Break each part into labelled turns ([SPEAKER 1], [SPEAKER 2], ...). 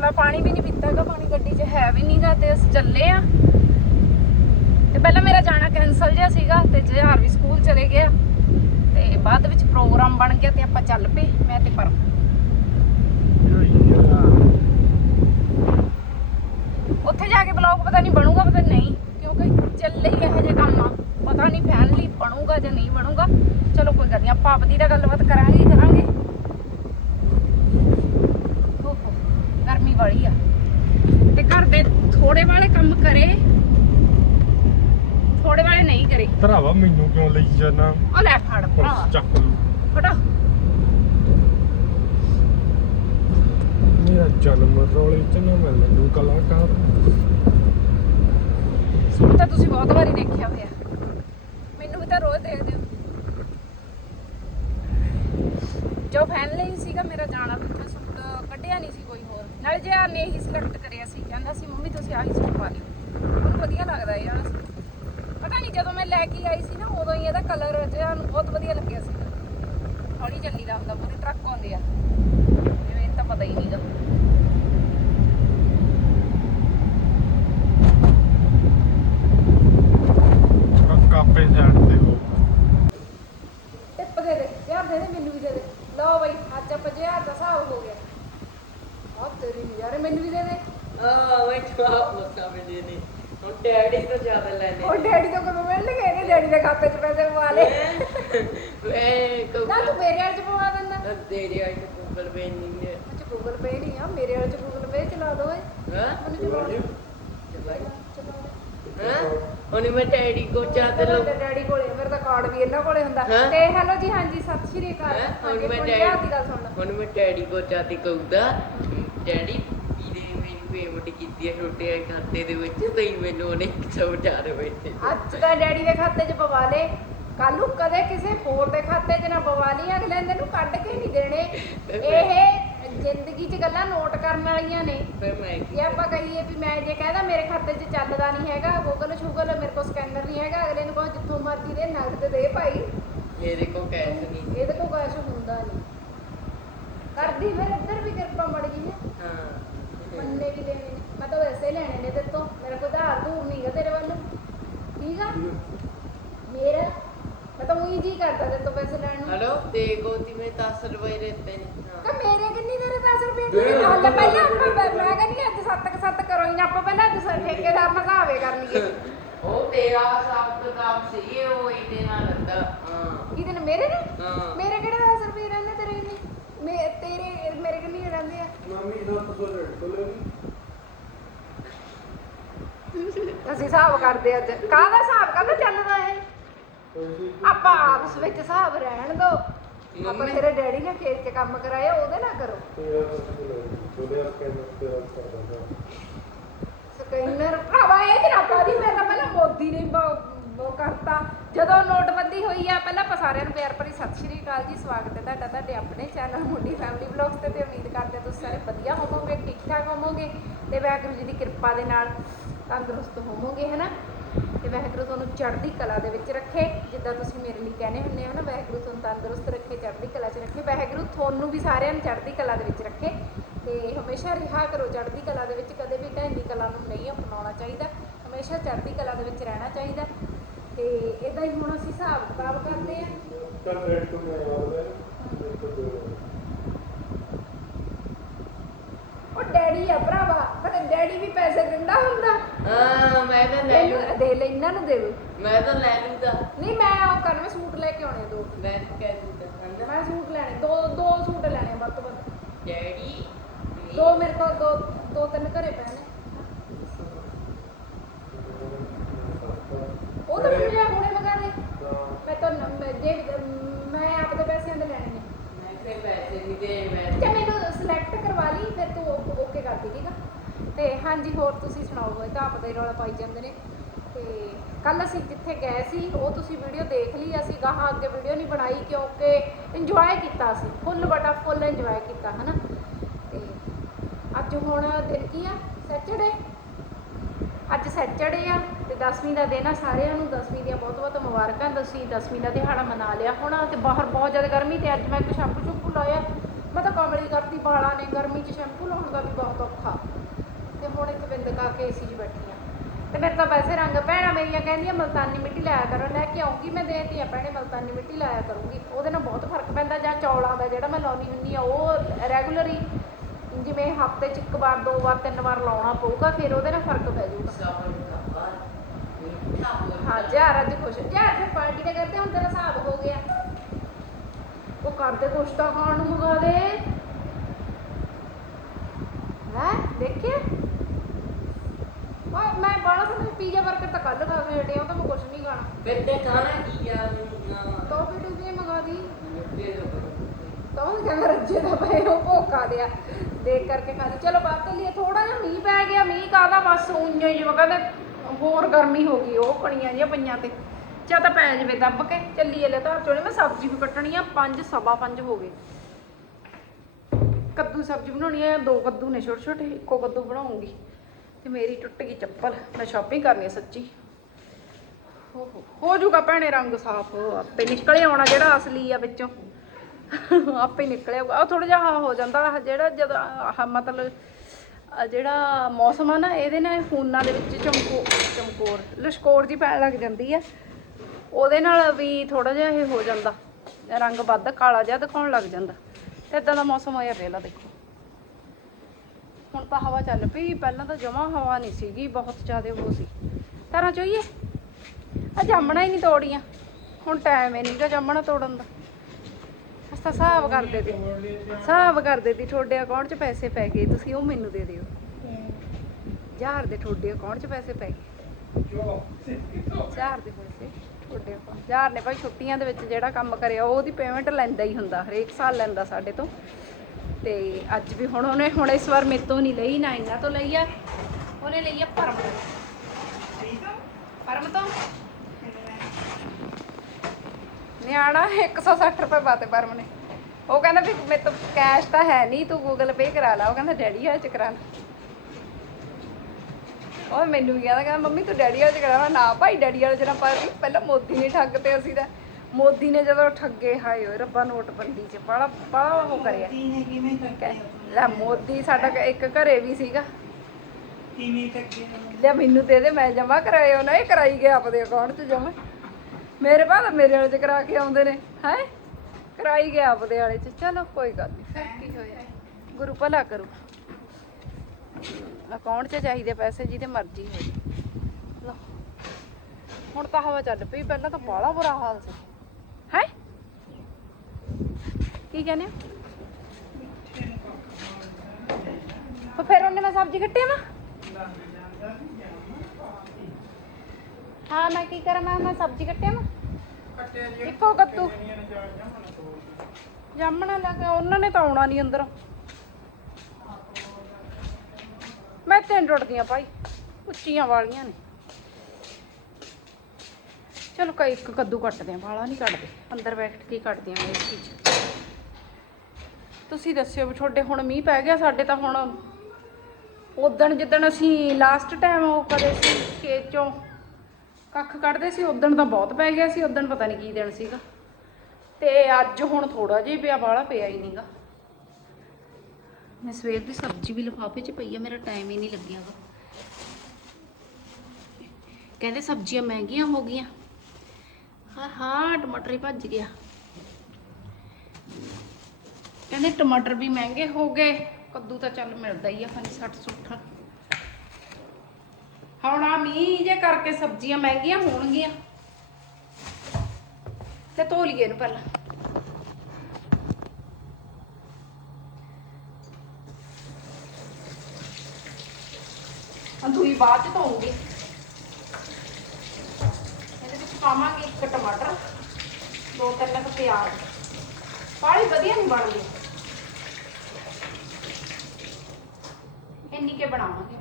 [SPEAKER 1] ਤੇ ਪਾਣੀ ਵੀ ਨਹੀਂ ਪੀਤਾਗਾ ਪਾਣੀ ਗੱਡੀ 'ਚ ਹੈ ਵੀ ਨਹੀਂਗਾ ਤੇ ਅਸੀਂ ਚੱਲੇ ਆ। ਤੇ ਪਹਿਲਾਂ ਮੇਰਾ ਜਾਣਾ ਕੈਨਸਲ ਜਿਹਾ ਸੀਗਾ ਤੇ ਜਹਾਰ ਵੀ ਸਕੂਲ ਚਲੇ ਗਿਆ। ਤੇ ਬਾਅਦ ਵਿੱਚ ਪ੍ਰੋਗਰਾਮ ਬਣ ਗਿਆ ਤੇ ਆਪਾਂ ਚੱਲ ਪਏ, ਮੈਂ ਤੇ ਪਰ ਉੱਥੇ ਜਾ ਕੇ ਬਲੌਗ ਪਤਾ ਨਹੀਂ ਬਣੂਗਾ, ਪਤਾ ਨਹੀਂ, ਕਿਉਂਕਿ ਚੱਲੇ ਹੀ ਇਹੋ ਜਿਹੇ ਕੰਮ ਆ। ਪਤਾ ਨਹੀਂ ਫੈਨਲੀ ਬਣੂਗਾ ਜਾਂ ਨਹੀਂ ਬਣੂਗਾ। ਚਲੋ ਕੋਈ ਗੱਲ ਨਹੀਂ, ਆਪਾਂ ਆਪਦੀ ਦਾ ਗੱਲਬਾਤ ਕਰਾਂਗੇ ਕਰਾਂਗੇ ਓਹੋ ਗਰਮੀ ਵਾਲੀ ਆ ਤੇ ਘਰ ਦੇ ਥੋੜੇ ਵਾਲੇ ਕੰਮ ਕਰੇ ਥੋੜੇ ਵਾਲੇ ਨਹੀਂ ਕਰੇ
[SPEAKER 2] ਭਰਾਵਾ ਮੈਨੂੰ ਕਿਉਂ ਲਈ ਜਾਣਾ
[SPEAKER 1] ਉਹ ਲੈ ਫੜ ਭਰਾ
[SPEAKER 2] ਪੁਲਿਸ ਚੱਕ ਲੂ
[SPEAKER 1] ਫਟਾ
[SPEAKER 2] ਮੇਰਾ ਜਨਮ ਰੋਲੇ ਚ ਨਾ ਮੈਂ ਲੱਡੂ ਕਲਾਕਾਰ।
[SPEAKER 1] ਸੂਟ ਤਾਂ ਤੁਸੀਂ ਬਹੁਤ ਵਾਰੀ ਦੇਖਿਆ ਹੋਇਆ। ਮੈਨੂੰ ਵੀ ਤਾਂ ਰੋਜ਼ ਦੇਖਦੇ ਹੋ ਜੋ ਫੈਨ ਲਈ ਸੀਗਾ ਮੇਰਾ ਜਾਣਾ ਉੱਥੇ ਸੂਟ ਕੱਢਿਆ ਨਹੀਂ ਸੀ ਕੋਈ ਹੋਰ। ਨਾਲੇ ਜੇ ਆ ਨੇ ਹੀ ਸਿਲੈਕਟ ਕਰਿਆ ਸੀ ਕਹਿੰਦਾ ਸੀ ਮੰਮੀ ਤੁਸੀਂ ਆਹੀ ਸੂਟ ਪਾ ਲਿਓ ਉਹਨੂੰ ਵਧੀਆ ਲੱਗਦਾ ਇਹ ਵਾਲਾ ਸੂਟ। ਪਤਾ ਨਹੀਂ ਜਦੋਂ ਮੈਂ ਲੈ ਕੇ ਆਈ ਸੀ ਨਾ ਉਦੋਂ ਹੀ ਇਹਦਾ ਕਲਰ ਜਿਹਾ ਨੂੰ ਬਹੁਤ ਵਧੀਆ ਲੱਗਿਆ ਸੀ। ਹੌਲੀ ਚੱਲੀ ਦਾ ਹੁੰਦਾ ਪੂਰੇ ਟਰੱਕ ਆਉਂਦੇ ਆ। ਜਿਵੇਂ ਤਾਂ ਪਤਾ ਹੀ ਨਹੀਂਗਾ
[SPEAKER 2] ਕਾਪੇ ਸਾਈਡ ਤੇ ਹੋ।
[SPEAKER 1] ਟਿੱਪ ਦੇ ਦੇ ਯਾਰ ਦੇ ਦੇ ਮੈਨੂੰ ਵੀ ਦੇ ਦੇ। ਲਓ ਬਈ ਅੱਜ ਆਪਾਂ ਹਜ਼ਾਰ ਦਾ ਹਿਸਾਬ ਹੋ ਗਿਆ। ਬਹੁਤ ਤੇਰੀ ਯਾਰ ਮੈਨੂੰ ਵੀ ਦੇ ਦੇ।
[SPEAKER 3] ਆ ਮੈਂ ਜਵਾਬ ਮੱਕਾ ਮਿਲੇ ਨੇ ਹੁਣ ਡੈਡੀ ਤੋਂ ਜ਼ਿਆਦਾ ਲੈਣੇ
[SPEAKER 1] ਉਹ ਡੈਡੀ ਤੋਂ ਕਦੋਂ ਮਿਲਣਗੇ? ਇਹਨੇ ਡੈਡੀ ਦੇ ਖਾਤੇ 'ਚ ਪੈਸੇ ਪਵਾ ਲੇ
[SPEAKER 3] ਵੇ
[SPEAKER 1] ਨਾ ਤੂੰ ਮੇਰੇ ਵਾਲੇ 'ਚ ਪਵਾ ਦਿੰਦਾ।
[SPEAKER 3] ਤੇਰੇ ਆਈ ਤੇ ਗੂਗਲ ਪੇ ਨਹੀਂ ਹੈ
[SPEAKER 1] ਅੱਛਾ ਗੂਗਲ ਪੇ ਨਹੀਂ ਆ ਮੇਰੇ ਵਾਲੇ 'ਚ ਗੂਗਲ ਪੇ ਚਲਾ ਦੋ ਓਏ।
[SPEAKER 3] ਹਾਂ?
[SPEAKER 1] ਮੈਨੂੰ ਚਲਾ ਦੇ।
[SPEAKER 3] ਹਾਂ? ਹੁਣ ਮੈਂ ਡੈਡੀ ਕੋ ਚਾਹਤੇ ਲੋ
[SPEAKER 1] ਡੈਡੀ ਕੋਲੇ ਮੇਰੇ ਤਾਂ ਕਾਰਡ ਵੀ ਇਹਨਾਂ ਕੋਲੇ ਹੁੰਦਾ? ਤੇ ਹੈਲੋ ਜੀ ਹਾਂਜੀ ਸਤਿ ਸ਼੍ਰੀ ਅਕਾਲ।
[SPEAKER 3] ਹੈਂ? ਹੁਣ ਮੈਂ ਡੈਡੀ-
[SPEAKER 1] ਦੀ ਗੱਲ ਸੁਣ।
[SPEAKER 3] ਹੁਣ ਮੈਂ ਡੈਡੀ ਕੋ ਚਾਹਤੀ ਕਹੂਦਾ ਡੈਡੀ ਨੇ ਪੇਮੈਂਟ ਕੀਤੀ ਹੈ ਛੋਟੇ ਜਿਹੇ ਖਾਤੇ ਦੇ ਵਿੱਚ ਤੇ ਮੈਨੂੰ ਉਹਨੇ 104 ਰੁਪਏ ਦਿੱਤੇ।
[SPEAKER 1] ਅੱਜ ਤਾਂ ਡੈਡੀ ਦੇ ਖਾਤੇ 'ਚ ਪਵਾ ਲੇ ਕੱਲ ਨੂੰ ਕਦੇ ਕਿਸੇ ਹੋਰ ਦੇ ਖਾਤੇ 'ਚ ਨਾ ਪਵਾ ਲਈ ਅਗਲੇ ਦਿਨ ਨੂੰ ਕੱਢ ਕੇ ਨਹੀਂ ਦੇਣੇ। ਇਹ ਜ਼ਿੰਦਗੀ 'ਚ ਗੱਲਾਂ ਨੋਟ ਕਰਨ ਵਾਲੀਆਂ ਨੇ।
[SPEAKER 3] ਫਿਰ ਮੈਂ ਕੀ
[SPEAKER 1] ਜੇ ਆਪਾਂ ਕਹੀਏ ਵੀ ਮੈਂ ਜੇ ਕਹਿੰਦਾ ਮੇਰੇ ਖਾਤੇ 'ਚ ਚੱਲਦਾ ਨਹੀਂ ਹੈਗਾ ਗੂਗਲ ਸ਼ੂਗਲ ਮੇਰੇ ਕੋਲ ਸਕੈਨਰ ਨਹੀਂ ਹੈਗਾ ਅਗਲੇ ਨੂੰ ਕਹੋ ਜਿੱਥੋਂ ਮਰਜ਼ੀ ਦੇ ਨਗਦ ਦੇ ਭਾਈ।
[SPEAKER 3] ਮੇਰੇ ਕੋ ਕੈਸ਼ ਨਹੀਂ।
[SPEAKER 1] ਇਹਦੇ ਕੋਲ ਕੈਸ਼ ਹੁੰਦਾ ਨਹੀਂ। ਕਰਦੀ ਫਿਰ ਇੱਧਰ ਵੀ ਕਿਰਪਾ ਮੜ ਗਈ ਨੇ
[SPEAKER 3] ਹਾਂ
[SPEAKER 1] ਮੰਨੇ ਵੀ ਦੇਣੇ ਨੇ ਮੈਂ ਤਾਂ ਵੈਸੇ ਲੈਣੇ ਨੇ ਤੇ ਤੋਂ ਮੇਰਾ ਕੋਈ ਧਾਰ ਧੂਰ ਨਹੀਂਗਾ ਤੇਰੇ ਵੱਲੋਂ ਠੀਕ ਆ ਮੇਰਾ ਮੈਂ ਤਾਂ ਉਹੀ ਜੀ ਕਰਦਾ ਤੇ ਤੋਂ ਪੈਸੇ ਲੈਣ ਨੂੰ
[SPEAKER 3] हेलो देखो तुम्हें दस रुपए देते हैं
[SPEAKER 1] ਕਿ ਮੇਰੇ ਕਿੰਨੀ ਦੇਰੇ 10 ਰੁਪਏ ਦੇ ਹਾਲ ਪਹਿਲਾਂ ਆਪਾਂ ਮੈਂ ਮੈਂ ਕਹਿੰਦੀ ਅੱਜ ਸੱਤ ਕੁ ਸੱਤ ਕਰੋ ਹੀ ਨਾ ਆਪਾਂ ਪਹਿਲਾਂ ਅੱਜ ਸ- ਠੇਕੇਦਾਰ ਨਾਲ ਹਿਸਾਵੇ ਕਰ ਲਈਏ
[SPEAKER 3] ਉਹ ਤੇਰਾ ਹਿਸਾਬ ਕਿਤਾਬ ਸਹੀ ਹੈ ਉਹ ਇਹਦੇ ਨਾਲ ਹੁੰਦਾ ਹਾਂ
[SPEAKER 1] ਕਿਹਦੇ ਨੇ ਮੇਰੇ ਨੇ
[SPEAKER 3] ਹਾਂ
[SPEAKER 1] ਅਸੀਂ ਹਿਸਾਬ ਕਰਦੇ ਅੱਜ। ਕਾਹਦਾ ਹਿਸਾਬ? ਕਾਹਦਾ ਚੱਲਦਾ ਇਹ? ਆਪਾਂ ਆਪਸ ਵਿੱਚ ਹਿਸਾਬ ਰਹਿਣ ਦੋ। ਆਪਾਂ। ਤੇਰੇ ਡੈਡੀ ਨੇ ਖੇਤ 'ਚ ਕੰਮ ਕਰਾਇਆ ਉਹਦੇ ਨਾਲ ਕਰੋ। ਸਕੈਨਰ ਭਰਾਵਾ ਇਹ ਜਰਾ ਪਾਦੀ ਮੈਂ ਤਾਂ ਪਹਿਲਾਂ ਮੋਦੀ ਨੇ ਉਹ ਕਰਤਾ। ਜਦੋਂ ਨੋਟਬੰਦੀ ਹੋਈ ਆ ਪਹਿਲਾਂ ਆਪਾਂ ਸਾਰਿਆਂ ਨੂੰ ਪਿਆਰ ਭਰੀ ਸਤਿ ਸ਼੍ਰੀ ਅਕਾਲ ਜੀ ਸਵਾਗਤ ਹੈ ਤੁਹਾਡਾ ਤੁਹਾਡੇ ਆਪਣੇ ਚੈਨਲ ਮੁੰਡੀ ਫੈਮਿਲੀ ਵਲੌਗਸ ਤੇ ਤੇ ਉਮੀਦ ਕਰਦੇ ਤੁਸੀਂ ਸਾਰੇ ਵਧੀਆ ਹੋਵੋਗੇ ਠੀਕ ਠਾਕ ਹੋਵੋਗੇ ਤੇ ਵਾਹਿਗੁਰੂ ਜੀ ਦੀ ਕਿਰਪਾ ਦੇ ਨਾਲ। ਤੰਦਰੁਸਤ ਹੋਵੋਗੇ ਹੈਨਾ? ਤੇ ਵਾਹਿਗੁਰੂ ਤੁਹਾਨੂੰ ਚੜ੍ਹਦੀ ਕਲਾ ਦੇ ਵਿੱਚ ਰੱਖੇ। ਜਿੱਦਾਂ ਤੁਸੀਂ ਮੇਰੇ ਲਈ ਕਹਿੰਦੇ ਹੁੰਦੇ ਹੋ ਨਾ ਵਾਹਿਗੁਰੂ ਤੁਹਾਨੂੰ ਤੰਦਰੁਸਤ ਰੱਖੇ ਚੜ੍ਹਦੀ ਕਲਾ 'ਚ ਰੱਖੇ। ਵਾਹਿਗੁਰੂ ਤੁਹਾਨੂੰ ਵੀ ਸਾਰਿਆਂ ਨੂੰ ਚੜ੍ਹਦੀ ਕਲਾ ਦੇ ਵਿੱਚ ਰੱਖੇ। ਤੇ ਹਮੇਸ਼ਾ ਰਿਹਾ ਕਰੋ ਚੜ੍ਹਦੀ ਕਲਾ ਦੇ ਵਿੱਚ ਕਦੇ ਵੀ ਢਹਿੰਦੀ ਕਲਾ ਨੂੰ ਨਹੀਂ ਅਪਣਾਉਣਾ ਚਾਹੀਦਾ। ਹਮੇਸ਼ਾ ਚੜ੍ਹਦੀ ਕਲਾ ਦੇ ਵਿੱਚ ਰਹਿਣਾ ਚਾਹੀਦਾ। ਤੇ ਇਦਾਂ ਹੀ ਹੁਣ ਅਸੀਂ ਹਿਸਾਬ ਕਿਤਾਬ ਕਰਦੇ ਆ
[SPEAKER 2] ਕਰ ਰੇਟ ਤੋਂ ਮੈਂ ਆਉਂਦਾ
[SPEAKER 1] ਉਹ ਡੈਡੀ ਆ ਭਰਾਵਾ ਪਰ ਡੈਡੀ ਵੀ ਪੈਸੇ ਦਿੰਦਾ ਹੁੰਦਾ।
[SPEAKER 3] ਲੈ ਲੂ
[SPEAKER 1] ਇਹਨੂੰ ਦੇ ਨੂੰ ਦੇਵੇ।
[SPEAKER 3] ਮੈਂ ਤਾਂ ਲੈ ਲੂਗਾ।
[SPEAKER 1] ਨਹੀਂ ਮੈਂ ਉਹ ਕਰਨ ਮੈਂ ਸੂਟ ਲੈ ਕੇ ਆਉਣੇ ਦੋ।
[SPEAKER 3] ਮੈਂ ਕਹਿ ਦੂੰਗਾ
[SPEAKER 1] ਮੈਂ ਸੂਟ ਲੈਣੇ ਦੋ ਦੋ ਸੂਟ ਲੈਣੇ ਵੱਧ ਤੋਂ ਵੱਧ।
[SPEAKER 3] ਡੈਡੀ
[SPEAKER 1] ਦੋ ਮੇਰੇ ਕੋਲ ਦੋ ਦੋ ਤਿੰਨ ਘਰੇ ਪਏ ਨੇ। ਉਹ ਤਾਂ ਮੈਨੂੰ ਹੁਣੇ ਮਗਾ ਦੇ ਮੈਂ ਤਾਂ ਜੇ ਮੈਂ ਆਪਦੇ ਪੈਸਿਆਂ ਦੇ ਲੈਣੇ ਨੇ।
[SPEAKER 3] ਮੈਂ ਕੋਈ ਪੈਸੇ ਨਹੀਂ ਦੇ ਮੈਂ
[SPEAKER 1] ਤੇ ਮੈਨੂੰ ਸਿਲੈਕਟ ਕਰਵਾ ਲਈ ਫਿਰ ਤੂੰ ਓਕੇ ਕਰ ਦੇ ਠੀਕ ਆ? ਤੇ ਹਾਂਜੀ ਹੋਰ ਤੁਸੀਂ ਸੁਣਾਓ ਇਹ ਤਾਂ ਆਪਦਾ ਰੌਲਾ ਪਾਈ ਜਾਂਦੇ ਨੇ। ਤੇ ਤੇ ਕੱਲ ਅਸੀਂ ਜਿੱਥੇ ਗਏ ਸੀ, ਉਹ ਤੁਸੀਂ ਵੀਡੀਓ ਦੇਖ ਲਈ, ਅਸੀਂ ਗਾਹਾਂ ਅੱਗੇ ਵੀਡੀਓ ਨਹੀਂ ਬਣਾਈ ਕਿਉਂਕਿ ਇੰਜੋਏ ਕੀਤਾ ਸੀ ਫੁੱਲ ਬਟਾ ਫੁੱਲ ਇੰਜੋਏ ਕੀਤਾ, ਹਨਾ? ਤੇ ਅੱਜ ਹੁਣ ਦਿਨ ਕੀ ਆ? ਸੈਚਰਡੇ ਅੱਜ ਸੈਚਰਡੇ ਆ ਤੇ 10ਵੀਂ ਦਾ ਦਿਨ ਆ ਸਾਰਿਆਂ ਨੂੰ 10ਵੀਂ ਦੀਆਂ ਬਹੁਤ ਬਹੁਤ ਮੁਬਾਰਕਾਂ, ਤੁਸੀਂ 10ਵੀਂ ਦਾ ਦਿਹਾੜਾ ਮਨਾ ਲਿਆ। ਹੋਣਾ ਤੇ ਬਾਹਰ ਬਹੁਤ ਜ਼ਿਆਦਾ ਗਰਮੀ ਤੇ ਅੱਜ ਮੈਂ ਇੱਕ ਸ਼ੈਂਪੂ ਸ਼ੂਪੂ ਲਾਇਆ। ਮੈਂ ਤਾਂ ਕਮਲੀ ਕਰਦੀ ਬਾਲਾਂ ਨੇ, ਗਰਮੀ 'ਚ ਸ਼ੈਂਪੂ ਲਾਉਣ ਦਾ ਵੀ ਬਹੁਤ ਔਖਾ। ਤੇ ਹੁਣ ਇੱਥੇ ਬਿੰਦ ਕਰਕੇ ਏਸੀ 'ਚ ਬੈਠੀ ਤੇ ਮੇਰੇ ਤਾਂ ਵੈਸੇ ਰੰਗ ਭੈਣਾਂ ਮੇਰੀਆਂ ਕਹਿੰਦੀਆਂ, ਮਲਤਾਨੀ ਮਿੱਟੀ ਲਾਇਆ ਕਰੋ, ਲੈ ਕੇ ਆਉਂਗੀ ਮੈਂ ਦੇਤੀ ਆ ਭੈਣੇ ਮਲਤਾਨੀ ਮਿੱਟੀ ਲਾਇਆ ਕਰੂੰਗੀ। ਉਹਦੇ ਨਾਲ ਬਹੁਤ ਫ਼ਰਕ ਪੈਂਦਾ, ਜਾਂ ਚੌਲਾਂ ਦਾ ਜਿਹੜਾ ਮੈਂ ਲਾਉਣੀ ਹੁੰਦੀ ਆ, ਉਹ ਰੈਗੂਲਰ ਹੀ ਜਿਵੇਂ ਹਫ਼ਤੇ 'ਚ ਇੱਕ ਵਾਰ, ਦੋ ਵਾਰ, ਤਿੰਨ ਵਾਰ ਲਾਉਣਾ ਪਊਗਾ, ਫਿਰ ਉਹਦੇ ਨਾਲ ਫ਼ਰਕ ਪੈ ਜਾਊਗਾ।
[SPEAKER 3] ਸਾਬਣ ਹਾਂ
[SPEAKER 1] ਯਾਰ ਅੱਜ ਖੁਸ਼ ਯਾਰ ਫਿਰ ਪਾਰਟੀ ਤੇ ਕਰਦੇ ਹੁਣ ਤੇਰਾ ਹਿਸਾਬ ਹੋ ਗਿਆ। ਉਹ ਕਰਦੇ ਕੁਛ ਤਾਂ ਖਾਣ ਨੂੰ ਮੰਗਾ ਦੇ। ਹੈ, ਦੇਖਿਆ? ਓਏ ਮੈਂ ਬਾਲਾ ਸਮਝ ਪੀਜ਼ਾ 버ਗਰ ਤਾਂ ਕੱਲ ਖਾ ਕੇ ਹਟਿਆ ਉਹ ਤਾਂ ਮੈਂ ਕੁਛ ਨਹੀਂ ਖਾਣਾ।
[SPEAKER 3] ਫਿਰ ਤੇ ਖਾਣਾ ਕੀ ਆ?
[SPEAKER 1] ਟੋਪੀ ਟੂਪੀ ਮੰਗਾ ਦੀ।
[SPEAKER 3] ਦੇ ਦੋ।
[SPEAKER 1] ਤਾਂ ਉਹ ਕਹਿੰਦਾ ਰੱਜੇ ਦਾ ਪਏ ਉਹ ਭੋਕਾ ਦਿਆ ਦੇਖ ਕਰਕੇ ਖਾਲੀ ਚਲੋ ਬਾਤ ਕਰ ਲਈਏ ਥੋੜਾ ਜਿਹਾ ਮੀਂਹ ਪੈ ਗਿਆ ਮੀਂਹ ਕਾਦਾ ਬਸ ਉਂਝ ਹੀ ਜਿਵੇਂ ਕਹਿੰਦੇ ਹੋਰ ਗਰਮੀ ਹੋ ਗਈ ਉਹ ਕਣੀਆਂ ਜਿਹੀਆਂ ਪਈਆਂ ਤੇ। ਚਾ ਤਾਂ ਪੈ ਜਵੇ ਦੱਬ ਕੇ ਚੱਲੀਏ ਲੈ ਤਾਂ ਚੋਲੇ ਮੈਂ ਸਬਜ਼ੀ ਵੀ ਕੱਟਣੀ ਆ 5 ਸਵਾ 5 ਹੋ ਗਏ। ਕੱਦੂ ਸਬਜ਼ੀ ਬਣਾਉਣੀ ਆ ਦੋ ਕੱਦੂ ਨੇ ਛੋਟੇ ਛੋਟੇ ਇੱਕੋ ਕੱਦੂ ਬਣਾਉਂਗੀ। ਤੇ ਮੇਰੀ ਟੁੱਟ ਗਈ ਚੱਪਲ। ਮੈਂ ਸ਼ਾਪਿੰਗ ਕਰਨੀ ਆ ਸੱਚੀ। ਹੋ ਹੋ ਜੂਗਾ ਭੈਣੇ, ਰੰਗ ਸਾਫ਼। ਆਪੇ ਨਿਕਲੇ ਆਉਣਾ ਜਿਹੜਾ ਅਸਲੀ ਆ ਵਿੱਚੋਂ। ਆਪੇ ਨਿਕਲਿਆ ਉਹ ਥੋੜਾ ਜਿਹਾ ਆਹ ਹੋ ਜਾਂਦਾ ਜਿਹੜਾ ਜਦੋਂ ਆਹ ਮਤਲਬ ਜਿਹੜਾ ਮੌਸਮ ਆ ਨਾ, ਇਹਦੇ ਨਾਲ ਫੋਨਾਂ ਦੇ ਵਿੱਚ ਚਮਕੋ, ਚਮਕੌਰ, ਲਸ਼ਕੋਰ ਜੀ ਪੈਣ ਲੱਗ ਜਾਂਦੀ ਆ। ਉਹਦੇ ਨਾਲ ਵੀ ਥੋੜਾ ਜਿਹਾ ਇਹ ਹੋ ਜਾਂਦਾ। ਰੰਗ ਵੱਧ ਕਾਲਾ ਜਿਹਾ ਦਿਖਾਉਣ ਲੱਗ ਜਾਂਦਾ। ਤੇ ਇਦਾਂ ਦਾ ਮੌਸਮ ਹੋਇਆ ਪਹਿਲਾਂ ਦੇਖੋ। ਹੁਣ ਤਾਂ ਹਵਾ ਚੱਲ ਪਈ, ਪਹਿਲਾਂ ਤਾਂ ਜਮਾ ਹਵਾ ਨਹੀਂ ਸੀਗੀ, ਬਹੁਤ ਜ਼ਿਆਦਾ ਉਹ ਸੀ। ਤਾਰਾਂ ਚੋਈਏ? ਆ ਜਾਮਣਾ ਹੀ ਨਹੀਂ ਤੋੜੀਆਂ। ਹੁਣ ਟਾਈਮ ਹੀ ਨਹੀਂਗਾ ਜਾਮਣਾ ਤੋੜਨ ਦਾ। ਅਸੀਂ ਹਿਸਾਬ ਕਰਦੇ ਤੇ ਹਿਸਾਬ ਕਰਦੇ ਤੇ ਤੁਹਾਡੇ ਅਕਾਊਂਟ 'ਚ ਪੈਸੇ ਪੈ ਗਏ, ਤੁਸੀਂ ਉਹ ਮੈਨੂੰ ਦੇ ਦਿਓ। ਹਜ਼ਾਰ ਦੇ ਤੁਹਾਡੇ ਅਕਾਊਂਟ 'ਚ ਪੈਸੇ ਪੈ ਗਏ। ਹਜ਼ਾਰ ਦੇ ਪੈਸੇ ਤੁਹਾਡੇ ਅਕਾਊਂਟ ਹਜ਼ਾਰ ਨੇ ਭਾਈ ਛੁੱਟੀਆਂ ਦੇ ਵਿੱਚ ਜਿਹੜਾ ਕੰਮ ਕਰਿਆ, ਉਹਦੀ ਪੇਮੈਂਟ ਲੈਂਦਾ ਹੀ ਹੁੰਦਾ, ਹਰੇਕ ਸਾਲ ਲੈਂਦਾ ਸਾਡੇ ਤੋਂ। ਤੇ ਅੱਜ ਵੀ ਹੁਣ ਉਹਨੇ ਹੁਣ ਇਸ ਵਾਰ ਮੇਰੇ ਤੋਂ ਨਹੀਂ ਲਈ, ਨਾ ਇਹਨਾਂ ਤੋਂ ਲਈ ਆ। ਉਹਨੇ ਲਈ ਆ ਪਰਮ। ਤੋਂ ਪਰਮ ਤੋਂ? ਨਿਆਣਾ 160 ਰੁਪਏ ਪਾਤੇ ਪਰਮ ਨੇ। ਉਹ ਕਹਿੰਦਾ ਵੀ ਮੇਰੇ ਤੋਂ ਕੈਸ਼ ਤਾਂ ਹੈ ਨਹੀਂ, ਤੂੰ ਗੂਗਲ ਪੇ ਕਰਾ ਲਾ। ਉਹ ਕਹਿੰਦਾ ਡੈਡੀ ਹਾਲ ਚ ਕਰਾ ਲਾ ਉਹ ਮੈਨੂੰ ਵੀ ਕਹਿੰਦਾ ਕਹਿੰਦਾ, ਮੰਮੀ, ਤੂੰ ਡੈਡੀ ਵਾਲੇ ਚ ਕਰਾਵਾ ਨਾ ਭਾਈ ਡੈਡੀ ਵਾਲੇ ਚ ਨਾ ਪਾ ਪਹਿਲਾਂ ਮੋਦੀ ਨੇ ਠੱਗ ਤੇ ਅਸੀਂ ਤਾਂ ਮੋਦੀ ਨੇ ਜਦੋਂ ਠੱਗੇ ਹਾਏ ਓਏ ਰੱਬਾ ਨੋਟਬੰਦੀ ਚ ਬੜਾ ਬੜਾ ਉਹ ਕਰਿਆ।
[SPEAKER 4] ਨੇ ਕਿਵੇਂ
[SPEAKER 1] ਕਹਿ- ਲੈ ਮੋਦੀ ਸਾਡਾ ਇੱਕ ਘਰੇ ਵੀ ਸੀਗਾ।
[SPEAKER 4] ਕਿਵੇਂ
[SPEAKER 1] ਲੈ ਮੈਨੂੰ ਦੇ ਦੇ ਮੈਂ ਜਮਾ ਕਰਾਏ ਉਹਨਾਂ ਇਹ ਕਰਾਈ ਗਿਆ ਆਪਦੇ ਅਕਾਊਂਟ 'ਚ ਜਮਾ। ਮੇਰੇ ਬਾਅਦ ਮੇਰੇ ਵਾਲੇ 'ਚ ਕਰਾ ਕੇ ਆਉਂਦੇ ਨੇ ਹੈ? ਕਰਾਈ ਗਿਆ ਆਪਦੇ ਵਾਲੇ 'ਚ। ਚਲੋ ਕੋਈ ਗੱਲ ਨਹੀਂ ਫਿਰ ਕੀ ਹੋਇਆ? ਗੁਰੂ ਭਲਾ ਕਰੂ। ਅਕਾਊਂਟ 'ਚ ਚਾਹੀਦੇ ਪੈਸੇ ਜਿਹਦੇ ਮਰਜ਼ੀ ਹੋ ਜੇ ਲਓ। ਹੁਣ ਤਾਂ ਹਵਾ ਚੱਲ ਪਈ ਪਹਿਲਾਂ ਤਾਂ ਬਾਹਲਾ ਬੁਰਾ ਹਾਲ ਸੀ। ਹੈ? ਕੀ ਕਹਿੰਦੇ ਹੋ? ਤਾਂ ਫਿਰ ਉਹਨੇ ਮੈਂ ਸਬਜ਼ੀ ਕੱਟਿਆ ਵਾ ਹਾਂ, ਮੈਂ ਕੀ ਕਰਾਂ ਮੈਂ? ਮੈਂ ਸਬਜ਼ੀ ਕੱਟਿਆ ਵਾ ਇੱਕੋ ਕੱਦੂ? ਜਾਮਣਾ ਲੱਗਾ ਉਹਨਾਂ ਨੇ ਤਾਂ ਆਉਣਾ ਨਹੀਂ ਅੰਦਰ। ਮੈਂ ਤਿੰਨ ਟੁੱਟਦੀਆਂ ਭਾਈ, ਉੱਚੀਆਂ ਵਾਲੀਆਂ ਨੇ। ਚਲੋ ਕਈ ਇੱਕ ਕੱਦੂ ਕੱਟਦੇ ਆ, ਵਾਲਾ ਨਹੀਂ ਕੱਟਦੇ। ਅੰਦਰ ਬੈਠ ਕੇ ਕੱਟਦੇ ਆ ਇਸ ਚੀਜ਼। ਤੁਸੀਂ ਦੱਸਿਓ ਵੀ ਤੁਹਾਡੇ ਹੁਣ ਮੀਂਹ ਪੈ ਗਿਆ, ਸਾਡੇ ਤਾਂ ਹੁਣ ਉਦਣ ਜਿੱਦਣ ਅਸੀਂ ਲਾਸਟ ਟਾਈਮ ਉਹ ਕਦੇ ਸੀ ਖੇਤ ਚੋਂ ਕੱਖ ਕੱਢਦੇ ਸੀ ਉਦਣ ਤਾਂ ਬਹੁਤ ਪੈ ਗਿਆ ਸੀ ਉਦਣ ਪਤਾ ਨਹੀਂ ਕੀ ਦਿਨ ਸੀਗਾ। ਤੇ ਅੱਜ ਹੁਣ ਥੋੜਾ ਜਿਹਾ ਪਿਆ, ਵਾਲਾ ਪਿਆ ਹੀ ਨਹੀਂਗਾ ਮੈਂ ਸਵੇਰ ਦੀ ਸਬਜ਼ੀ ਵੀ ਲਿਫਾਫੇ 'ਚ ਪਈ ਆ, ਮੇਰਾ ਟਾਈਮ ਹੀ ਨਹੀਂ ਲੱਗਿਆਗਾ ਕਹਿੰਦੇ ਸਬਜ਼ੀਆਂ ਮਹਿੰਗੀਆਂ ਹੋ ਗਈਆਂ। ਹਾਂ, ਟਮਾਟਰ ਹੀ ਭੱਜ ਗਿਆ। ਕਹਿੰਦੇ ਟਮਾਟਰ ਵੀ ਮਹਿੰਗੇ ਹੋ ਗਏ, ਕੱਦੂ ਤਾਂ ਚੱਲ ਮਿਲਦਾ ਹੀ ਆ ਖਾਲੀ 60 ਸੁੱਠ। ਹੁਣ ਆ ਮੀਂਹ ਜੇ ਕਰਕੇ ਸਬਜ਼ੀਆਂ ਮਹਿੰਗੀਆਂ ਹੋਣਗੀਆਂ। ਤੇ ਧੋ ਲਈਏ ਇਹਨੂੰ ਪਹਿਲਾਂ। ਅੰਦੂਈ ਬਾਅਦ ਚ ਧੋਉਂਗੀ ਪਾਵਾਂਗੇ ਇੱਕ ਟਮਾਟਰ, ਦੋ ਤਿੰਨ ਕੁ ਪਿਆਜ਼। ਪਾਣੀ ਵਧੀਆ ਨਹੀਂ ਬਣਦੇ। ਇੰਨੀ ਕੇ ਬਣਾਵਾਂਗੇ।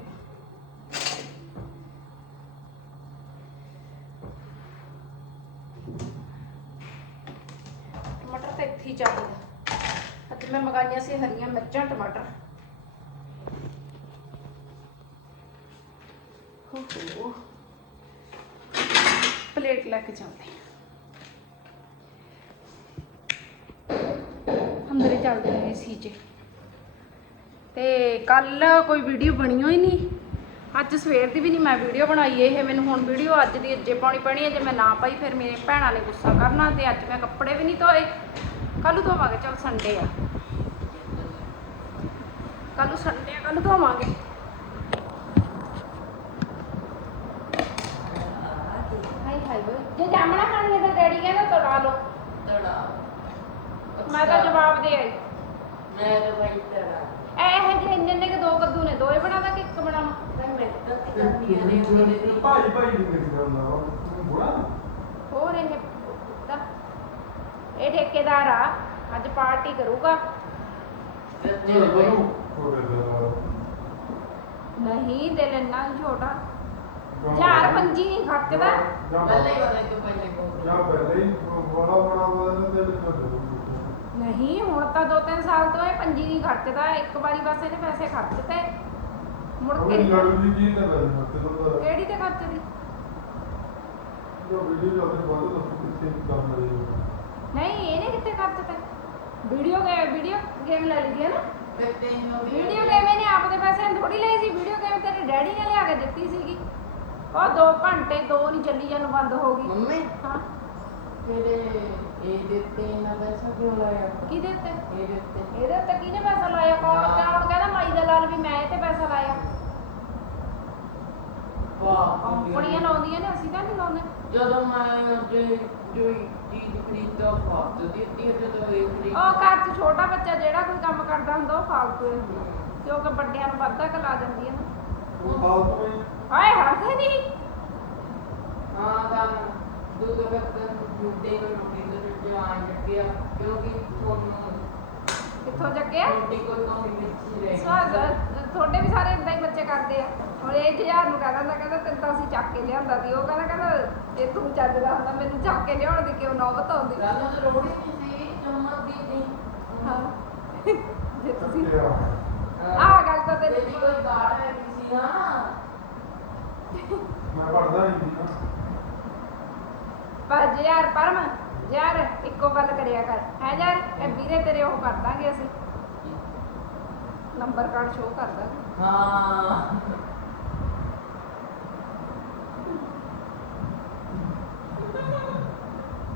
[SPEAKER 1] ਟਮਾਟਰ ਤਾਂ ਇੱਥੇ ਚਾਹੀਦਾ। ਅੱਜ ਮੈਂ ਮੰਗਾਈਆਂ ਸੀ ਹਰੀਆਂ ਮਿਰਚਾਂ, ਟਮਾਟਰ। ਹੋ ਹੋ ਪਲੇਟ ਲੈ ਕੇ ਚੱਲਦੇ ਹਾਂ। ਅੰਦਰ ਹੀ ਚੱਲਦੇ ਨੇ ਏਸੀ 'ਚ। ਤੇ ਕੱਲ ਕੋਈ ਵੀਡੀਓ ਬਣੀ ਹੋਈ ਨਹੀਂ ਅੱਜ ਸਵੇਰ ਦੀ ਵੀ ਨਹੀਂ ਮੈਂ ਵੀਡੀਓ ਬਣਾਈ, ਇਹ ਮੈਨੂੰ ਹੁਣ ਵੀਡੀਓ ਅੱਜ ਦੀ ਅੱਜੇ ਪਾਉਣੀ ਪੈਣੀ ਹੈ, ਜੇ ਮੈਂ ਨਾ ਪਾਈ ਫਿਰ ਮੇਰੇ ਭੈਣਾਂ ਨੇ ਗੁੱਸਾ ਕਰਨਾ ਤੇ ਅੱਜ ਮੈਂ ਕੱਪੜੇ ਵੀ ਨਹੀਂ ਧੋਏ। ਕੱਲ ਧੋਵਾਂਗੇ, ਚਲ ਸੰਡੇ ਆ। ਕੱਲ ਸੰਡੇ ਆ ਕੱਲ ਧੋਵਾਂਗੇ ਹਾਈ ਹਾਈ ਓਏ ਜੇ ਜਾਮਣਾ ਖਾਣੀ ਹੈ ਤਾਂ ਡੈਡੀ ਕਹਿੰਦਾ ਤੜਾ ਲਓ।
[SPEAKER 3] ਤੜਾ।
[SPEAKER 1] ਮੈਂ ਤਾਂ ਜਵਾਬ ਦੇ ਆਈ।
[SPEAKER 3] ਮੈਂ ਤਾਂ ਭਾਈ ਤੜਾ।
[SPEAKER 1] ਇਹ ਜਿਹੇ ਇੰਨੇ ਕਿ ਦੋ ਕੱਦੂ ਨੇ ਦੋਏ ਬਣਾ ਦਾਂ ਕਿ ਇੱਕ ਬਣਾਵਾਂ
[SPEAKER 3] ਮੈਂ ਮੈਂ ਤਾਂ ਕਰਨੀਆਂ ਨੇ ਮੇਰੇ ਦੀ
[SPEAKER 2] ਭਾਈ ਭਾਈ ਨੂੰ ਕਿਸ ਗੱਲ ਨਾ ਬੁੜਾ?
[SPEAKER 1] ਹੋਰ ਇਹ ਦਾ ਇਹ ਠੇਕੇਦਾਰ ਆ ਅੱਜ ਪਾਰਟੀ ਕਰੂਗਾ।
[SPEAKER 3] ਤੇ
[SPEAKER 2] ਦਾ
[SPEAKER 1] ਨਹੀਂ ਦਿਲ ਇੰਨਾ ਨੀ ਛੋਟਾ। ਹਜ਼ਾਰ ਪੰਜੀ ਨਹੀਂ ਖਰਚਦਾ
[SPEAKER 3] ਪਹਿਲੇ ਹੀ ਵਾਲੇ ਤੋਂ ਪਹਿਲੇ ਕੋਲ
[SPEAKER 2] ਜਾਂ ਪਹਿਲੇ ਹੀ ਬੜਾ ਬੜਾ ਬੜਾ ਤੇ
[SPEAKER 1] ਨਹੀਂ ਹੁਣ ਤਾਂ ਦੋ ਤਿੰਨ ਸਾਲ ਤੋਂ ਇਹ ਪੰਜੀ ਨਹੀਂ ਖਰਚਦਾ ਇੱਕ ਵਾਰੀ ਬਸ ਇਹਨੇ ਪੈਸੇ ਖਰਚਤੇ ਮੁੜ
[SPEAKER 2] ਉਹ
[SPEAKER 1] ਕੇ
[SPEAKER 2] ਲੜੂ ਜੀ ਜੀ ਤੇ ਬਸ ਤੇ ਤਾਂ
[SPEAKER 1] ਕਿਹੜੀ ਤੇ ਖਰਚਦੀ
[SPEAKER 2] ਜੋ ਵੀਡੀਓ ਜੋ ਆਪਣੇ ਬੰਦ ਤੋਂ ਕਿੱਥੇ ਕੰਮ ਰਹੇ
[SPEAKER 1] ਨਹੀਂ ਇਹਨੇ ਕਿੱਥੇ ਖਰਚਤੇ ਵੀਡੀਓ ਗੇਮ ਵੀਡੀਓ ਗੇਮ ਲੈ ਲਈ ਹੈ ਨਾ? ਵੀਡੀਓ ਗੇਮ ਇਹਨੇ ਆਪਦੇ ਪੈਸੇ ਥੋੜੀ ਲਈ ਸੀ। ਵੀਡੀਓ ਗੇਮ ਤੇਰੇ ਡੈਡੀ ਨੇ ਲਿਆ ਕੇ ਦਿੱਤੀ ਸੀਗੀ। ਉਹ 2 ਘੰਟੇ ਦੋ ਨਹੀਂ ਚੱਲੀ ਜਾਂ ਬੰਦ ਹੋ ਗਈ।
[SPEAKER 3] ਮੰਮੀ?
[SPEAKER 1] ਹਾਂ।
[SPEAKER 3] ਤੇਰੇ ਇਹ ਦਿੱਤੇ ਨਾ ਪੈਸਾ ਕਿਉਂ ਲਾਇਆ?
[SPEAKER 1] ਕਿਹਦੇ ਉੱਤੇ?
[SPEAKER 3] ਇਹ ਦਿੱਤੇ
[SPEAKER 1] ਇਹਦੇ ਉੱਤੇ ਕਿਹਨੇ ਪੈਸਾ ਲਾਇਆ? ਕੌਣ ਕੌਣ ਕਹਿੰਦਾ ਮਾਈ ਦਾ ਲਾਲ ਵੀ ਮੈਂ ਇਹ ਤੇ ਪੈਸਾ ਲਾਇਆ।
[SPEAKER 3] ਵਾਹ
[SPEAKER 1] ਕੰਪਨੀਆਂ ਲਾਉਂਦੀਆਂ ਨੇ ਅਸੀਂ ਤਾਂ ਨਹੀਂ ਲਾਉਂਦੇ।
[SPEAKER 3] ਜਦੋਂ ਮੈਂ ਜੇ ਜੋ ਚੀਜ਼ ਖਰੀਦਦਾ ਫਾਲਤੂ ਦੀ ਦਿੱਤੀ ਹੈ, ਜਦੋਂ ਇਹ ਖਰੀਦ
[SPEAKER 1] ਉਹ ਘਰ 'ਚ ਛੋਟਾ ਬੱਚਾ ਜਿਹੜਾ ਕੋਈ ਕੰਮ ਕਰਦਾ ਹੁੰਦਾ ਉਹ ਫਾਲਤੂ ਹੀ। ਹੁੰਦਾ ਕਿਉਂਕਿ ਵੱਡਿਆਂ ਨੂੰ ਵੱਧਾ ਕ ਲਾ ਜਾਂਦੀ ਹੈ ਨਾ।
[SPEAKER 2] ਉਹ ਫਾਲਤੂ ਹੀ।
[SPEAKER 1] ਹਾਏ ਹੱਸਦੇ ਨਹੀਂ।
[SPEAKER 3] ਹਾਂ ਤਾਂ ਦੁੱਧ ਵਕਤ ਦੇ ਨੂੰ ਰੋਟੀ ਦੇ ਜਵਾਨ ਲੱਗਿਆ ਕਿਉਂਕਿ ਤੁਹਾਨੂੰ
[SPEAKER 1] ਕਿੱਥੋਂ ਜੱਗਿਆ?
[SPEAKER 3] ਰੋਟੀ ਕੋਈ ਕਮੀ ਨਹੀਂ ਰਹੀ
[SPEAKER 1] ਸਵਾਦ ਤੁਹਾਡੇ ਵੀ ਸਾਰੇ ਇਦਾਂ ਹੀ ਬੱਚੇ ਕਰਦੇ ਆ। ਹੁਣ ਇਹ ਹਜ਼ਾਰ ਨੂੰ ਕਹਿੰਦਾ ਕਹਿੰਦਾ ਤੈਨੂੰ ਤਾਂ ਅਸੀਂ ਚੱਕ ਕੇ ਲਿਆਂਦਾ ਸੀ। ਉਹ ਕਹਿੰਦਾ ਕਹਿੰਦਾ ਇਹ ਤੂੰ ਚੱਜਦਾ ਹੁੰਦਾ ਮੈਨੂੰ ਚੱਕ ਕੇ ਲਿਆਉਣ ਦੀ ਕਿਉਂ ਨੌਬਤ ਆਉਂਦੀ?
[SPEAKER 3] ਰਾਤ ਨੂੰ ਤਾਂ ਰੋਟੀ ਨਹੀਂ ਸੀ ਚਮਕ ਦੀ ਨਹੀਂ
[SPEAKER 1] ਹਾਂ। ਜੇ ਤੁਸੀਂ
[SPEAKER 2] ਤੇ
[SPEAKER 1] ਆਹ। ਗੱਲ ਤਾਂ
[SPEAKER 3] ਤੇਰੀ ਕੋਈ ਕਾਰਡ ਹੈ ਕਿਸੇ ਨਾ।
[SPEAKER 2] ਮੈਂ ਪੜਦਾ ਨਹੀਂ
[SPEAKER 1] ਪਰ ਯਾਰ ਪਰਮ ਯਾਰ ਇੱਕੋ ਗੱਲ ਕਰਿਆ ਕਰ। ਹੈ ਯਾਰ ਇਹ ਵੀਰੇ ਤੇਰੇ ਉਹ ਕਰ ਦਾਂਗੇ ਅਸੀਂ। ਨੰਬਰ ਕਾਰਡ ਸ਼ੋਅ ਕਰ ਦਾਂਗੇ।
[SPEAKER 3] ਹਾਂ।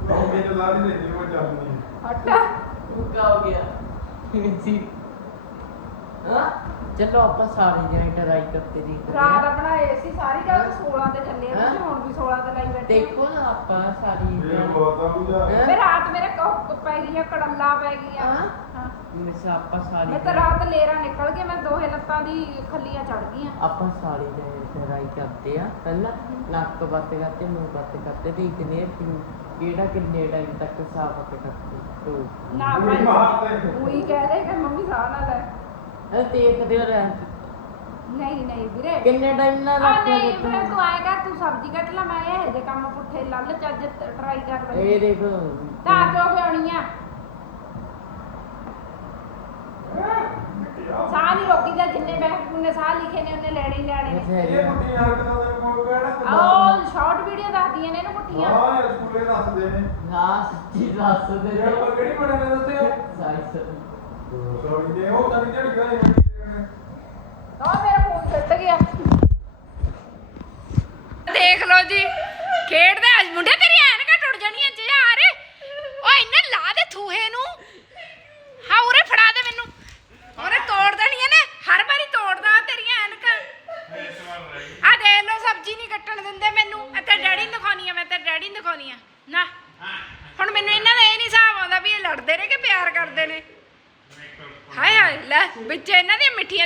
[SPEAKER 2] ਉਹ ਮੇਰੇ ਲਾਰੀ ਦੇ ਨਹੀਂ ਮੈਂ ਚੱਲ ਨਹੀਂ।
[SPEAKER 1] ਹਟਾ
[SPEAKER 3] ਹੋ ਗਿਆ। ਜੀ ਹਾਂ। ਚਲੋ ਆਪਾਂ ਸਾਰੇ ਜਣੇ ਟਰਾਈ ਕਰਕੇ ਦੇਖਦੇ
[SPEAKER 1] ਰਾਤ
[SPEAKER 3] ਹਾਂ।
[SPEAKER 1] ਆਪਣਾ ਏਸੀ ਸਾਰੀ ਜਗ੍ਹਾ 16 ਤੇ ਚੱਲੇ ਆ ਤੁਸੀਂ ਹੁਣ ਵੀ 16 ਤੇ ਲਾਈ ਬੈਠੇ।
[SPEAKER 3] ਦੇਖੋ ਨਾ ਆਪਾਂ ਸਾਰੀ
[SPEAKER 2] ਇਹ
[SPEAKER 3] ਜਣੇ।
[SPEAKER 2] ਬੋਲਦਾ ਵੀ ਜਾ
[SPEAKER 3] ਹੈਂ?
[SPEAKER 1] ਮੈਂ ਰਾਤ ਮੇਰੇ ਕ ਪੈ ਗਈਆਂ ਕੜੱਲਾ ਪੈ ਗਈਆਂ
[SPEAKER 3] ਹਾਂ?
[SPEAKER 1] ਹਾਂ।
[SPEAKER 3] ਮਿਸ ਆਪਾਂ ਸਾਰੀ
[SPEAKER 1] ਮੈਂ ਤਾਂ ਰਾਤ ਲੇਰਾ ਨਿਕਲ ਕੇ ਮੈਂ ਦੋਹੇ ਲੱਤਾਂ ਦੀ ਖੱਲੀਆਂ ਚੜ ਗਈਆਂ।
[SPEAKER 3] ਆਪਾਂ ਸਾਰੇ ਜਣੇ ਟਰਾਈ ਕਰਦੇ ਆ ਪਹਿਲਾਂ ਨੱਕ ਬੱਤ ਕਰਦੇ ਮੂੰਹ ਬੱਤ ਕਰਦੇ ਦੇਖਦੇ ਆ ਕਿ ਕਿਹੜਾ ਕਿੰਨੇ ਟਾਈਮ ਤੱਕ ਸਾਫ਼ ਕਰਦੇ ਤੋ
[SPEAKER 1] ਨਾ
[SPEAKER 2] ਪੂਰੀ ਮਾਰਦੇ।
[SPEAKER 1] ਉਹੀ ਕਹਿ ਰਹੇ ਕਿ ਮੰਮੀ ਸਾਹ ਨਾਲ ਹੈ
[SPEAKER 3] ਇਹ ਦੇਖਦੇ ਰਹਿ
[SPEAKER 1] ਨਹੀਂ ਨਹੀਂ ਵੀਰੇ।
[SPEAKER 3] ਕਿੰਨੇ ਟਾਈਮ ਨਾਲ
[SPEAKER 1] ਆ
[SPEAKER 3] ਰੱਖਿਆ
[SPEAKER 1] ਨਹੀਂ ਫਿਰ ਤੂੰ ਆਏਗਾ ਤੂੰ ਸਬਜ਼ੀ ਕੱਟ ਲੈ ਮੈਂ ਇਹ ਜੇ ਕੰਮ ਪੁੱਠੇ ਲੱਲ ਚੱਜ ਟਰਾਈ ਕਰ
[SPEAKER 3] ਇਹ
[SPEAKER 1] ਲਈ
[SPEAKER 3] ਦੇਖੋ
[SPEAKER 1] ਤਾਂ ਜੋ ਆਉਣੀ ਆ। ਸਾਹ ਨਹੀਂ ਰੋਕੀਦਾ ਜਿੰਨੇ ਬੈਠ ਨੇ ਸਾਹ ਲਿਖੇ ਨੇ ਉਹਨੇ ਲੈਣੇ ਹੀ ਲੈਣੇ ਨੇ।
[SPEAKER 2] ਇਹ ਮੁੰਡੀ ਹਰਕਤਾਂ ਦੇ ਕੋਲ ਕਿਹੜਾ
[SPEAKER 1] ਆਹ ਸ਼ਾਰਟ ਵੀਡੀਓ ਦੱਸਦੀਆਂ ਨੇ ਇਹਨੂੰ ਪੁੱਠੀਆਂ
[SPEAKER 2] ਹਾਂ ਇਹ ਸਕੂਲੇ ਦੱਸਦੇ ਨੇ।
[SPEAKER 3] ਹਾਂ ਸੱਚੀ ਦੱਸ ਦੇ
[SPEAKER 2] ਪਰ ਕਿਹੜੀ ਬਣੇ ਨੇ ਦੱਸੇ
[SPEAKER 3] ਸਾਈਸ
[SPEAKER 2] ਸੋਰੀ ਜੇ ਉਹ ਤਾਂ ਜਿਹੜੀ ਗਾਈ
[SPEAKER 1] ਆ ਮੇਰਾ ਫੋਨ ਛੱਡ ਗਿਆ ਦੇਖ ਲਓ ਜੀ ਖੇਡਦੇ ਅੱਜ ਮੁੰਡੇ ਤੇਰੀ ਐਨਕਾਂ ਟੁੱਟ ਜਾਣੀਆਂ ਯਾਰ ਓਏ ਇਹਨੇ ਲਾ ਦੇ ਥੂਹੇ ਨੂੰ ਹਾਂ ਉਰੇ ਫੜਾ ਦੇ ਮੈਨੂੰ ਉਰੇ ਤੋੜ ਦੇਣੀਆਂ ਨੇ ਹਰ ਵਾਰੀ ਤੋੜਦਾ ਤੇਰੀਆਂ ਐਨਕਾਂ ਆ ਦੇ ਲੋ ਸਬਜ਼ੀ ਨਹੀਂ ਕੱਟਣ ਦਿੰਦੇ ਮੈਨੂੰ ਇਹ ਤੇ ਡੈਡੀ ਨੂੰ ਦਿਖਾਉਣੀ ਆ ਮੈਂ ਤੇ ਡੈਡੀ ਨੂੰ ਦਿਖਾਉਣੀ ਆ ਨਾ ਹੁਣ ਮੈਨੂੰ ਇਹਨਾਂ ਦਾ ਇਹ ਨਹੀਂ ਹਿਸਾਬ ਆਉਂਦਾ ਵੀ ਇਹ ਲੜਦੇ ਨੇ ਕਿ ਪਿਆਰ ਕਰਦੇ ਨੇ ਹਾਏ ਹਾਏ ਲੈ ਵਿੱਚ ਇਹਨਾਂ ਦੀਆਂ ਮਿੱਠੀਆਂ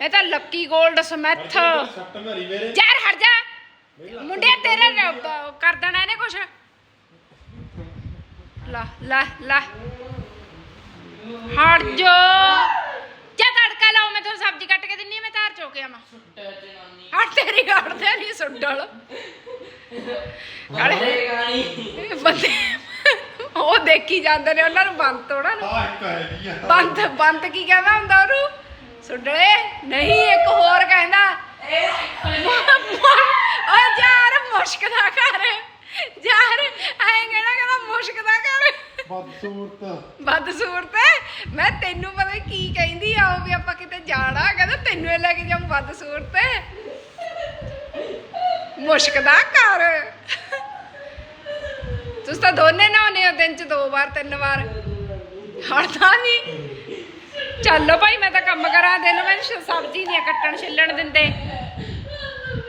[SPEAKER 1] ਇਹ ਤਾਂ ਲੱਕੀ 골ਡ ਸਮੈਥ
[SPEAKER 2] ਸੱਟ ਮਾਰੀ ਮੇਰੇ।
[SPEAKER 1] ਯਾਰ ਹਟ ਜਾ। ਮੁੰਡਿਆ ਤੇਰੇ ਰ- ਕਰ ਦੇਣਾ ਇਹਨੇ ਕੁਛ। ਲਾ ਲਾ ਲਾ। ਹਟ ਜਾ। ਜਾ ਤੜਕਾ ਲਾਓ ਮੈਂ ਤੁਹਾਨੂੰ ਸਬਜ਼ੀ ਕੱਟ ਕੇ ਦਿੰਨੀ ਆ ਮੈਂ ਧਾਰ ਚੋ ਕੇ ਆਵਾਂ। ਹਟ ਤੇਰੀ ਕੱਟਦੇ ਨਹੀਂ ਸੁੱਡਲ ਇਹ ਬੰਦੇ ਉਹ ਦੇਖੀ ਜਾਂਦੇ ਨੇ ਉਹਨਾਂ ਨੂੰ ਬੰਦ ਤੋੜਾ ਨੂੰ
[SPEAKER 2] ਆ ਇੱਕ ਹੈਗੀ ਆ
[SPEAKER 1] ਬੰਦ ਬੰਦ ਕੀ ਕਹਿੰਦਾ ਹੁੰਦਾ ਉਹਨੂੰ? ਸੁੱਡਲੇ ਨਹੀਂ ਇੱਕ ਹੋਰ ਕਹਿੰਦਾ ਓਏ ਯਾਰ ਮੁਸ਼ਕ ਦਾ ਕਰ। ਯਾਰ ਐਂ ਕਹਿਣਾ ਕਹਿੰਦਾ ਮੁਸ਼ਕ ਦਾ ਕਰ।
[SPEAKER 2] ਬਦਸੂਰਤ।
[SPEAKER 1] ਬਦਸੂਰਤ ਮੈਂ ਤੈਨੂੰ ਪਤਾ ਕੀ ਕਹਿੰਦੀ ਆ ਉਹ ਵੀ ਆਪਾਂ ਕਿਤੇ ਜਾਣਾ ਕਹਿੰਦਾ ਤੈਨੂੰ ਇਹ ਲੈ ਕੇ ਜਾਉਂ ਬਦਸੂਰਤ। ਮੁਸ਼ਕ ਦਾ ਕਰ। ਤੁਸੀਂ ਤਾਂ ਦੋਨੇ ਨਹਾਉਂਦੇ ਹੋ ਦਿਨ ਚ ਦੋ ਵਾਰ ਤਿੰਨ ਵਾਰ। ਹਟਦਾ ਨਹੀਂ ਚੱਲੋ ਭਾਈ ਮੈਂ ਤਾਂ ਕੰਮ ਕਰਾਂ। ਦੇ ਲੋ ਮੈਨੂੰ ਸਬਜ਼ੀ ਨਹੀਂ ਕੱਟਣ ਛਿੱਲਣ ਦਿੰਦੇ।